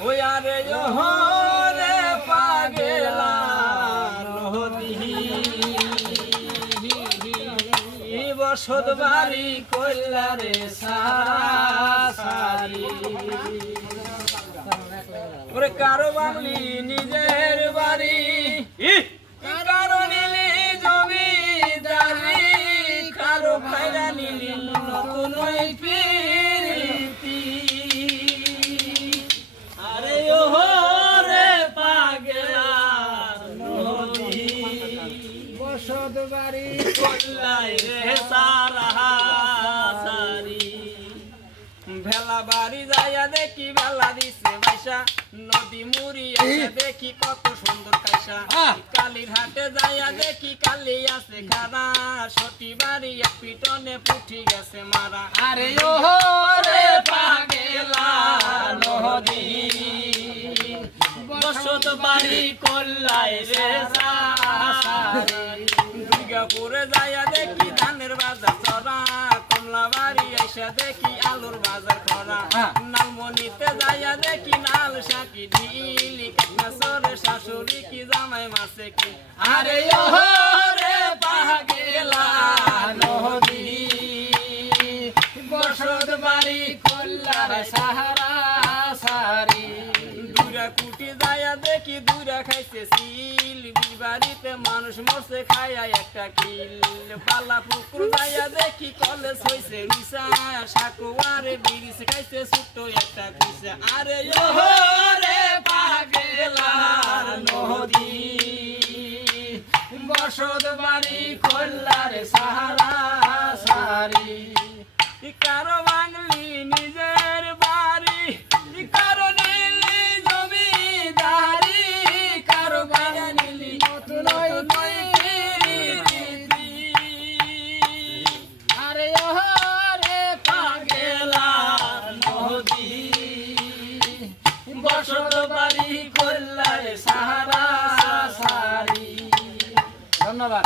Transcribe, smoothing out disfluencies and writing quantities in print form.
ওই আরে রে পাগেলা বসত বাড়ি কইলা রে সারা সারি ওরে কারো বাংলি নিজের বাড়ি কারো নিলি জমিদারি কারো খাইরা নিলি নতুন ওই প্রীতি আরে রে পাগলা নদী বসত বাড়ি কইলাই রে সারা সারি ভেলা বাড়ি যাইয়া দেখি ভেলা দিছে বাইসা নদী মুড়ি আছে দেখি কত সুন্দর কাইসা কালীর হাটে যাইয়া দেখি কালি আছে খানা সতী বাড়ি এক পিটনে পুঠি গেছে মারা আরে রে পাগলা নদী বসত বাড়ি কল্লাই রে সারি দুর্গাপুরে যাইয়া দেখি ধানের বাজার চড়া কমলা বাড়ি আইসা দেখি আলুর বাজার খরা নালমনিতে যাইয়া দেখি নাল শাকি ঢিলি কাছরে শাশুড়ি কি জামাই মাসে কি আরে রে পাগলা নদী বসত বাড়ি কল্লার সাহারা সারি দুরা কুটি যাইয়া দেখি দুরা খাইছে সিল বাড়িতে মানুষ মরছে খাইয়া একটা কিল পালা পুকুর যাইয়া দেখি কলেজ হইছে রিসা সাকুয়ারে বিরিস খাইছে ছোট্ট একটা কিসা আরে রে পাগলা নদী বসত বাড়ি কল্লার সাহারা সারি কারো বাংলি নিজের বাড়ি কারো নিলি জমিদারি কারো বাইরা নিলি নতুন আরে রে পাগলা নদী বসত বাড়ি কল্লার সাহারা সারি ধন্যবাদ।